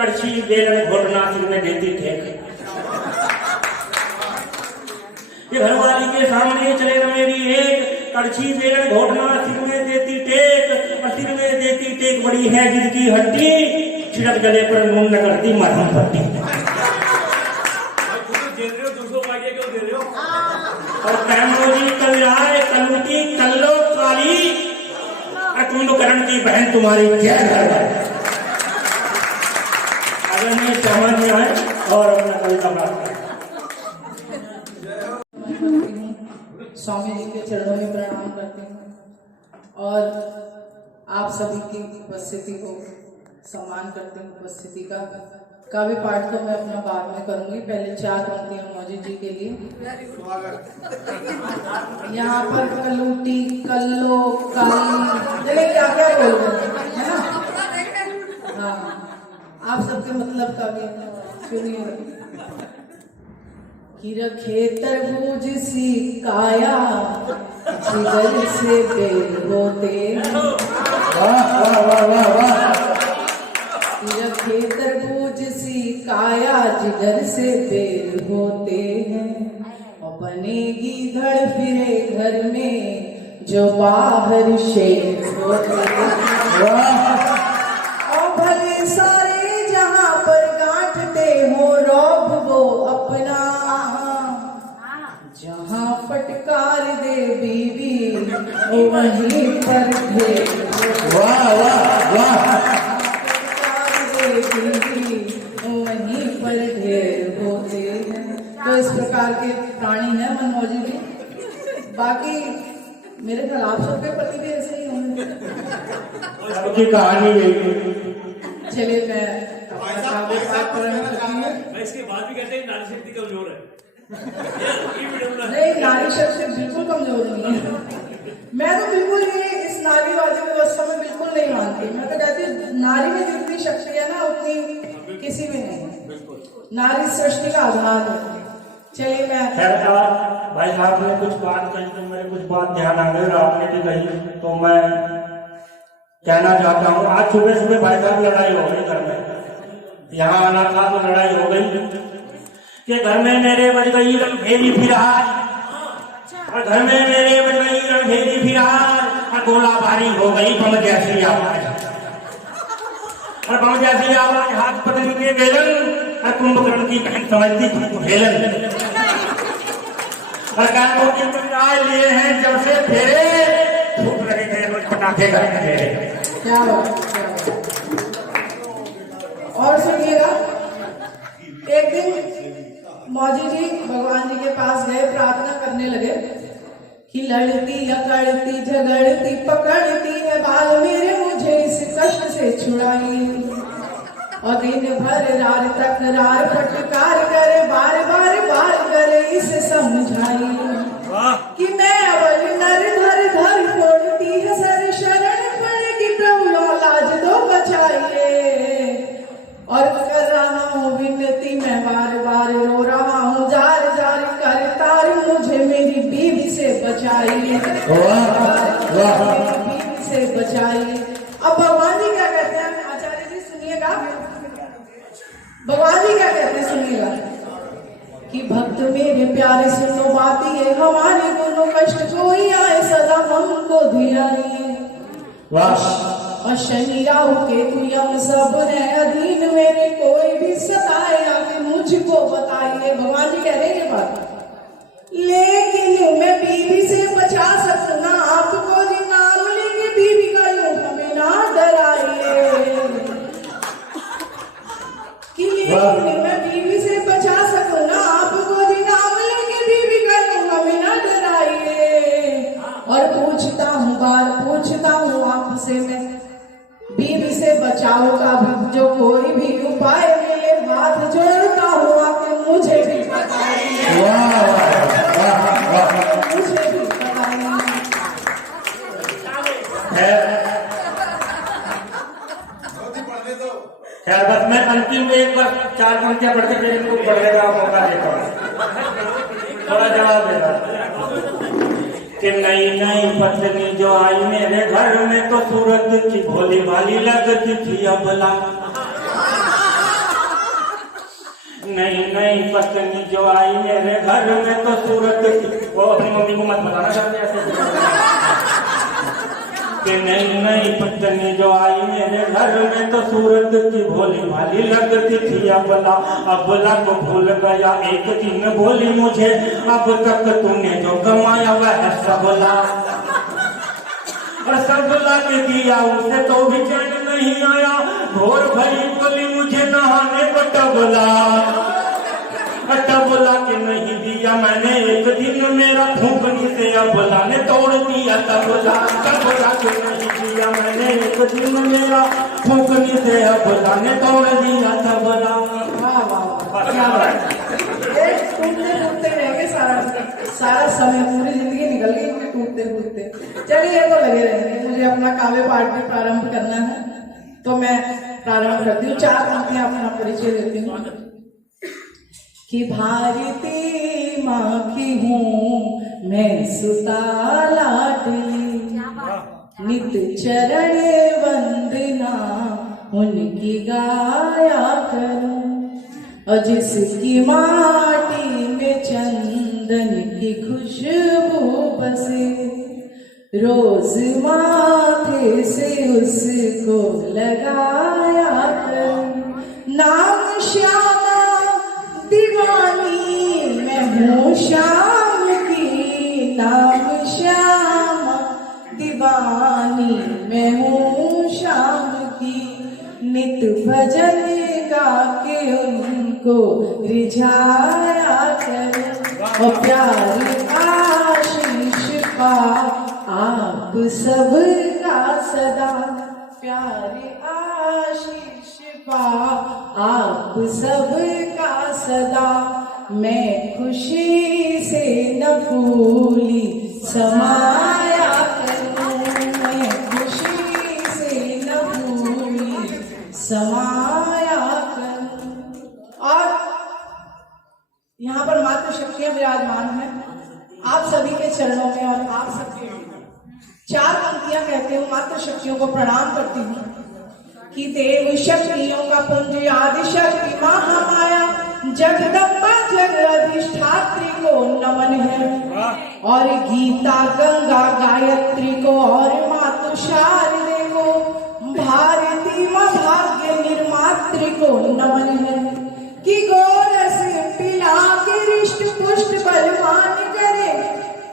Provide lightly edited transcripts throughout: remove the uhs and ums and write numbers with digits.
कड़छी बेलन घोटना सिर में देती ठेक। ये घरवाली के सामने चले न मेरी एक कड़छी बेलन घोटना सिर में देती टेक, और सिर में देती टेक बड़ी है जिद की हड्डी, छिड़क गले पर नून न करती मरहम पट्टी। और कैमरोजी कल आए कलूटी कल्लो काली, कुंभकर्ण की बहन तुम्हारी जय है। अगर मैं समझ में आए और अपना कविता प्राप्त करें। स्वामी जी के चरणों में प्रणाम करती हूँ और आप सभी की उपस्थिति को सम्मान करती हूँ। उपस्थिति का काव्य पाठ तो मैं अपना बाद में करूंगी, पहले 4 पंक्तियां मौजी जी के लिए। यहाँ पर कलूटी कल्लो काली चले क्या क्या बोल रहे हैं ना। हाँ, आप सबके मतलब का भी सुनिए। कि रखे तरबूज सी काया जिगर से बेर होते, वाह वाह वाह वाह वाह। कि रखे तरबूज सी काया जिगर से बेर होते हैं, और बनेगी धड़ फिरे घर में जो बाहर शेर होते हैं। और भले सारे जहां पर गांठते हो रौब वो अपना, जहां फटकार दे बीवी वहीं पर ढेर। वाह वाह वाह। फटकार दे बीवी वहीं पर ढेर होते हैं। तो इस प्रकार के प्राणी हैं मनमोजी भी। बाकी मेरे ख्याल आप सबके पति भी ऐसे ही होंगे। सबकी कहानी चलिए मैं इसके बाद भी कहते हैं नारी शक्ति कमजोर है। नहीं, नारी शक्ति बिल्कुल कमजोर नहीं है। मैं तो बिल्कुल ये इस नारीवादी व्यवस्था में बिल्कुल नहीं मानती। मैं तो कहती हूँ नारी में जितनी शक्ति है ना उतनी किसी में नहीं। नारी सृष्टि का आधार है। चलिए मैं भाई साहब ने कुछ बात कही तो मेरे कुछ बात ध्यान आ गई और आपने भी कही तो मैं कहना चाहता हूँ। आज सुबह सुबह भाई साहब लड़ाई हो गई घर में, यहाँ आना था तो लड़ाई हो गई कि घर में मेरे बज गई रंगेली फिरार, और घर में मेरे बज गई रंगेली फिरार, और गोलाबारी हो गई बम जैसी आवाज, और बम जैसी आवाज हाथ पकड़ के बेलन, और कुंभकर्ण की बहन समझती थी हेलन, और गायों की पंचायत लिए हैं जब से फेरे फूट रहे थे रोज पटाखे करते थे। क्या बात। और सुनिएगा, एक दिन मौजी जी भगवान जी के पास गए, प्रार्थना करने लगे कि लड़ती अकड़ती झगड़ती पकड़ती है बाल मेरे, मुझे इस कष्ट से छुड़ाइए। और दिन भर रार तकरार फटकार करे, बार बार बार करे इसे समझाइए कि मैं अवल नर धर धर फोड़ती है सर, शरण पड़ेगी प्रभु लाज दो बचाइए। और कर रहा हूँ विनती मैं बार बार, रो रहा हूँ जार जार कर तार, मुझे मेरी बीवी से बचाइए, बीवी से बचाइए। अब भगवान जी क्या कहते हैं आचार्य जी सुनिएगा, भगवान जी क्या कहते हैं सुनिएगा कि भक्त मेरे प्यारे सुनो बात ये, हमारे दोनों कष्ट कोई आए सदा हमको धियाइए। और शनि राहु केतु यम सब है अधीन मेरे, कोई भी सताए आके मुझको बताइए। भगवान जी कह रहे हैं ये बात, लेकिन मैं बीवी से बचा सकूं ना आपको, जी नाम लेके बीवी का यूं हमें ना डराइए। कि लेकिन मैं बीवी से बचा सकूं ना आपको, जी नाम लेके बीवी का यूं हमें ना डराइए। और पूछता हूँ आपसे मैं, बीवी से बचाओ का जो कोई भी उपाय मिले, हाथ जोड़ता हूँ आके मुझे भी बताइए, मुझे भी बताइए। खैर बस मैं अंतिम में एक बार 4 पंक्तियां पढ़ के फिर इनको पढ़ने का मौका देता हूँ, थोड़ा जवाब देता कि नई नई पत्नी जो आई मेरे घर में तो सूरत की भोली भाली लगती थी अबला, पत्नी जो आई मेरे घर में तो सूरत की, वो अपनी मम्मी को मत बताना चाहते ऐसे कि नई पत्नी जो आई मेरे घर में तो सूरत की भोली भाली लगती थी। अबला को भूल गया एक दिन बोली मुझे अब तक तूने जो कमाया वह सबला, और सबला के दिया उसे तो भी चैन नहीं आया। भोर भरी बोली मुझे नहाने को टबला के नहीं दिया मैंने एक दिन मेरा फूंकनी से अबला ने तोड़ दिया। टबला के नहीं दिया मैंने एक दिन मेरा फूंकनी से अबला ने तोड़ दिया। टबला वाह वाह क्या बात, टूटते फूटते रह गए सारा समय, पूरी जिंदगी निकल गई इनके टूटते फूटते। चलिए तो लगे रहेंगे, मुझे अपना काव्य पाठ भी प्रारंभ करना है तो मैं प्रारंभ करती हूँ। 4 पंक्तियां अपना परिचय देती हूँ कि भारती माँ की हूँ मैं सुता लाडली, नित चरण वंदना उनकी गाया करूं, और जिसकी माटी में चंदन की खुशबू बसे, रोज माथे से उसको लगाया करूं। नाम श्यामा दीवानी मैं हूँ श्याम की, नाम श्यामा दीवानी मैं हूँ श्याम की, नित भजन गा के उनको रिझाया करूं, और प्यार आशीष पा आप सबका सदा, प्यार आशीष पा आप सबका सदा, मैं खुशी से न फूली समाया करूं, मैं खुशी से न फूली समाया करूं। और यहाँ पर मातृ शक्तियां विराजमान हैं आप सभी के चरणों में, और आप सबके 4 पंक्तियां कहते हुए मातृ शक्तियों को प्रणाम करती हूँ कि देव शक्तियों का पुंज आदि शक्ति महामाया जगदम्बा जग अधिष्ठात्री को नमन है, और गीता गंगा गायत्री को और मातु शारदे को, भारती मां भाग्य निर्मात्री को नमन है, कि गोरस पिला के रिष्ट पुष्ट बलवान करे,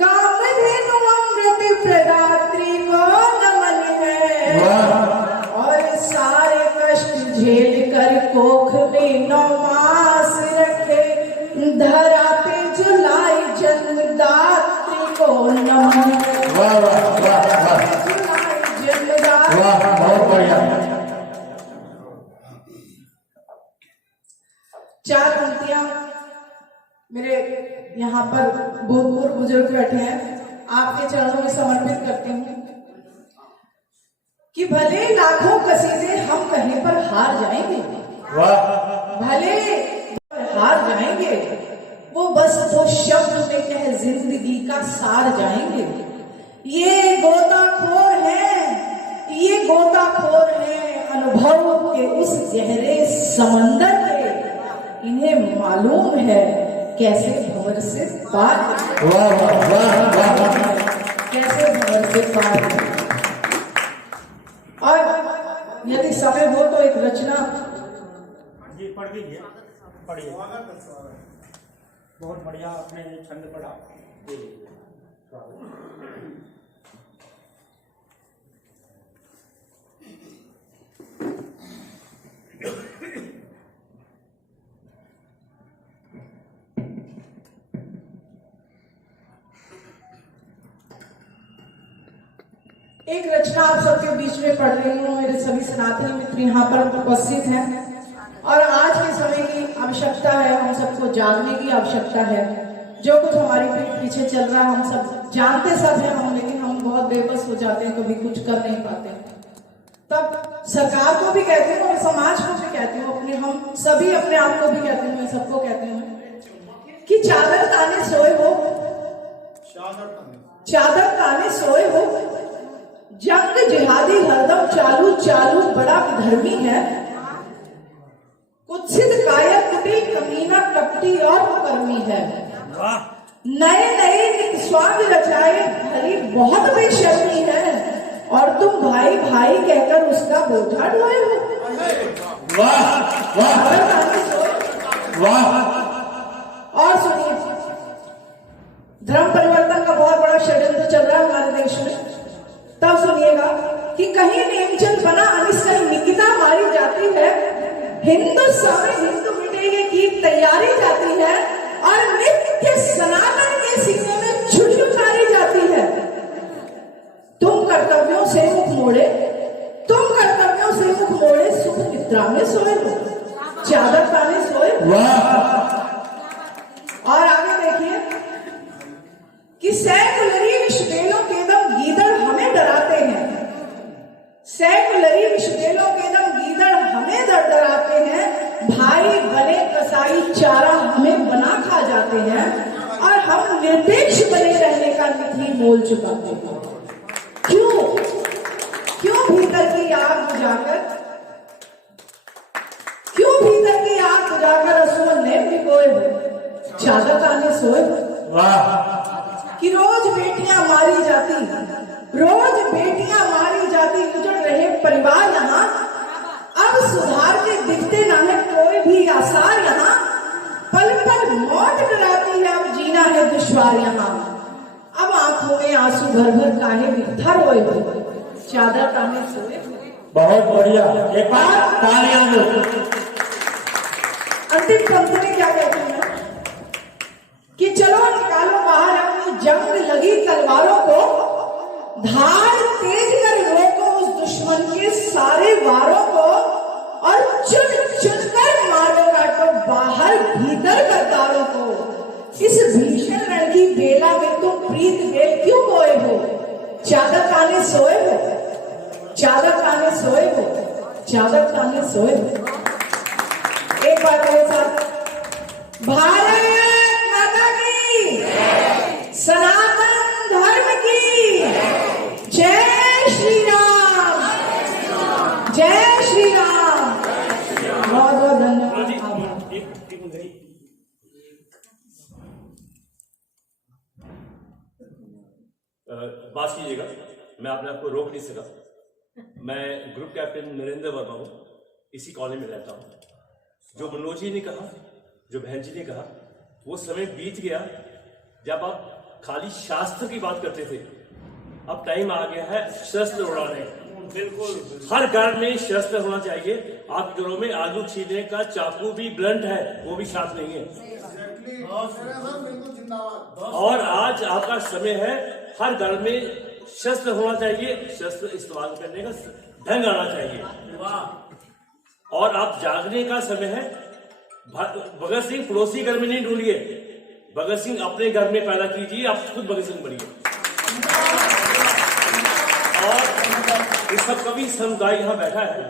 कामधेनु अमृत प्रदात्री को नमन है, और सारे कष्ट झेल कर कोख में 9 मास रखे, धरा पे जुलाई जन्मदात्री को नमन है। वाह वाह वाह वाह जन्मदात्री वाह, बहुत बढ़िया। 4 पंक्तियां मेरे यहाँ पर भूतपूर्व बुजुर्ग बैठे हैं, आपके चरणों में समर्पित करती हूँ कि भले लाखों कसीदे हम कहीं पर हार जाएंगे, भले हार जाएंगे, वो बस 2 शब्द में कह जिंदगी का सार जाएंगे। ये गोताखोर हैं अनुभव के उस गहरे समंदर के, इन्हें मालूम है कैसे भंवर से पार, वाह वाह वाह वाह, कैसे भंवर से पार। और यदि समय हो तो एक रचना जी पढ़ दीजिए, पढ़िए। बहुत बढ़िया आपने छंद पढ़ा। एक रचना आप सबके बीच में पढ़ रही हूँ। मेरे सभी सनातनी मित्र यहाँ पर उपस्थित हैं, और आज के समय की आवश्यकता है, हम सबको जागने की आवश्यकता है। जो कुछ हमारी पीठ पीछे चल रहा है हम सब जानते सब हैं हम, लेकिन हम बहुत बेबस हो जाते हैं, कभी कुछ कर नहीं पाते। तब सरकार को भी कहती हूँ, समाज को भी कहती हूँ, अपने हम सभी अपने आप को भी कहती हूँ, मैं सबको कहती हूँ कि चादर ताने सोए हो, चादर ताने सोए हो, जंग जिहादी हरदम चालू चालू बड़ा धर्मी है, कुत्सित काया कुटिल कमीना कपटी भक्ति और कर्मी है। नए नए स्वाद रचाए भरी बहुत बेशर्मी है, और तुम भाई भाई कहकर उसका बोझा ढोए हो। वाह वाह वाह। और सुनिए, धर्म परिवर्तन का बहुत बड़ा षड्यंत्र चल रहा है हमारे देश में। तब सुनिएगा कि कहीं नेमचंद बना अनिस, कहीं निकिता मारी जाती है, हिंदुस्तान में हिंदू मिटेने की तैयारी जाती है, और नित्य सनातन के सीने में छुरी उतारी जाती है। तुम कर्तव्यों से मुख मोड़े, तुम कर्तव्यों से मुख मोड़े सुख निद्रा में सोए हो, चादर ताने सोए हो। और आगे देखिए कि सेकुलरी विश्ववेलों के दम गीदड़ हमें डराते हैं, सेकुलरी विश्ववेलों के दम गीदड़ हमें डराते हैं, भाई बने कसाई चारा हमें बना खा जाते हैं, और हम निरपेक्ष बने रहने का निधि मोल चुकाते हैं। क्यों क्यों भीतर की आग बुझाकर, क्यों भीतर की आग बुझाकर असुर ने भिगोए हो, चादर ताने सोए हो। कि रोज बेटियां मारी जाती, रोज बेटियां मारी जाती, उजड़ रहे परिवार यहाँ, अब सुधार के दिखते ना है कोई भी आसार यहाँ, पल पल मौत डराती है, अब जीना है दुश्वार यहाँ, अब आंखों में आंसू भर भर काहे बिखर रोए हो, चादर ताने सोए। बहुत बढ़िया, एक बार तालियां दो। अंतिम पंक्ति में क्या कहती है कि चलो निकालो बाहर अपनी जंग लगी तलवारों को, धार तेज कर रोको उस दुश्मन के सारे वारों को, और चुन चुन कर मारो काटो बाहर भीतर गद्दारों को। इस भीषण रण की बेला में तुम प्रीत बेल क्यों बोए हो, चादर ताने सोए हो, चादर ताने सोए हो, चादर ताने सोए हो। एक बार मेरे साथ, भारत माता की, सनातन धर्म की, जय श्री राम, जय श्री राम। बहुत बहुत धन्यवाद। बात कीजिएगा, मैं अपने आप को रोक नहीं सका। मैं ग्रुप कैप्टन नरेंद्र वर्मा हूँ, इसी कॉलेज में रहता हूँ। जो मनोज जी ने कहा, जो बहन जी ने कहा, वो समय बीत गया जब आप खाली शास्त्र की बात करते थे। अब टाइम आ गया है शस्त्र उड़ाने। बिल्कुल हर घर में शस्त्र होना चाहिए। आपके घरों में आलू छीलने का चाकू भी ब्लंट है, वो भी साथ नहीं है। और आज आपका समय है, हर घर में शस्त्र होना चाहिए, शस्त्र इस्तेमाल करने का ढंग आना चाहिए। और आप जागने का समय है। भगत सिंह पड़ोसी घर में नहीं ढूंढिए, भगत सिंह अपने घर में पैदा कीजिए, आप खुद भगत सिंह बनिए। और इसका कवि समुदाय यहाँ बैठा है,